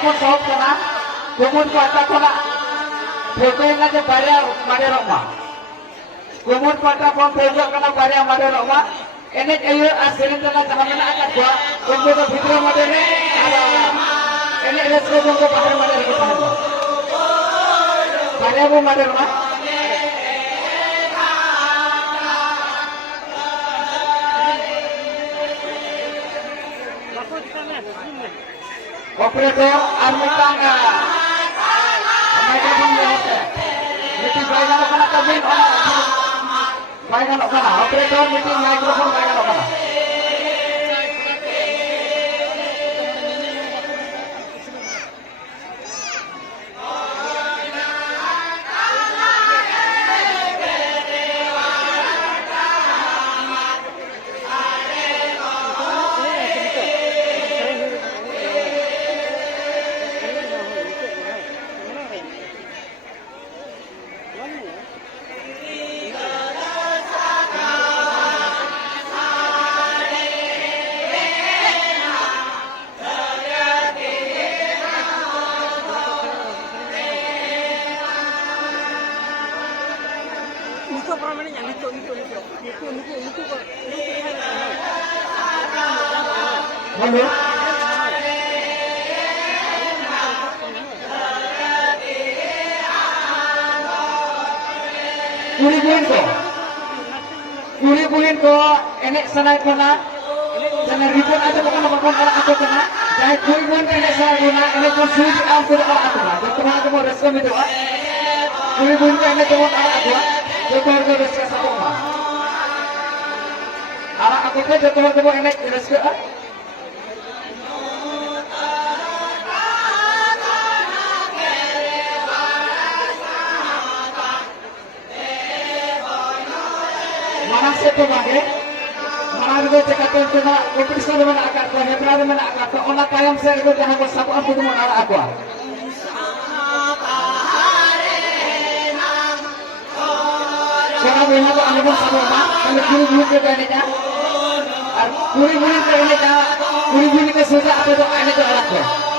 ᱵᱟᱵᱚᱱ ᱥᱚᱦᱚᱵ ᱠᱟᱱᱟ ᱠᱩᱢᱩᱴ ᱯᱟᱦᱴᱟ ᱠᱷᱚᱱᱟᱜ ᱴᱷᱟᱹᱣᱠᱟᱹᱭᱮᱱᱟ ᱡᱮ ᱵᱟᱨᱭᱟ ᱢᱟᱰᱮᱨᱚᱜ ᱢᱟ ᱠᱩᱢᱩᱴ ᱯᱟᱦᱴᱟ ᱠᱷᱚᱱ ᱴᱷᱟᱹᱣᱠᱟᱹᱜ ᱠᱟᱱᱟ ᱵᱟᱨᱭᱟ ᱢᱟᱰᱮᱨᱚᱜ ᱢᱟ ᱮᱱᱮᱡ ᱟᱭᱩ ᱟᱨ ᱥᱮᱨᱮᱧ ᱛᱟᱞᱟ ᱡᱟᱦᱟᱸ ᱢᱮᱱᱟᱜ ᱟᱠᱟᱫ ᱠᱚᱣᱟ ᱩᱱᱠᱩ ᱫᱚ ᱵᱷᱤᱛᱨᱤ ᱢᱟᱰᱮ ᱨᱮ ᱟᱨ ᱮᱱᱮᱡ ᱨᱟᱹᱥᱠᱟᱹ ᱫᱚ ᱩᱱᱠᱩ ᱵᱟᱦᱨᱮ ᱢᱟᱰᱮ ᱨᱮᱠᱚ ᱛᱟᱦᱮᱱ ᱢᱟ ᱵᱟᱨᱭᱟ ᱵᱚᱱ ᱢᱟᱰᱮᱨᱚᱜᱼᱟ operator আর মিটাং মাইক্রোফোন ব্যবহার মিটিং বাই গানো কানা কাবিন বাই গানো কানা operator মিটিং মাইক্রোফোন বাই গানো কানা Halo. Kuri-kurin ko enek sanay ko na jangan ribut aja bukan apa-apa orang aku kena jangan kuri-kurin enek sanay ko na enek ko suji aku orang aku na jadi mana kamu reska itu kuri-kurin ko enek kamu orang aku jadi kamu reska satu mah orang aku ke jadi kamu enek reska mana siapa lagi? Mana juga cekatan cina kompetisi dengan akar kau, hebra dengan akar kau. Orang kayam saya itu jangan bersabu aku tu mana aku. Orang bilang tu anu bersabu mah, kalau guru-guru ke ini dah, guru-guru ke ini dah, guru-guru ke susah apa tu ini tu alat dia.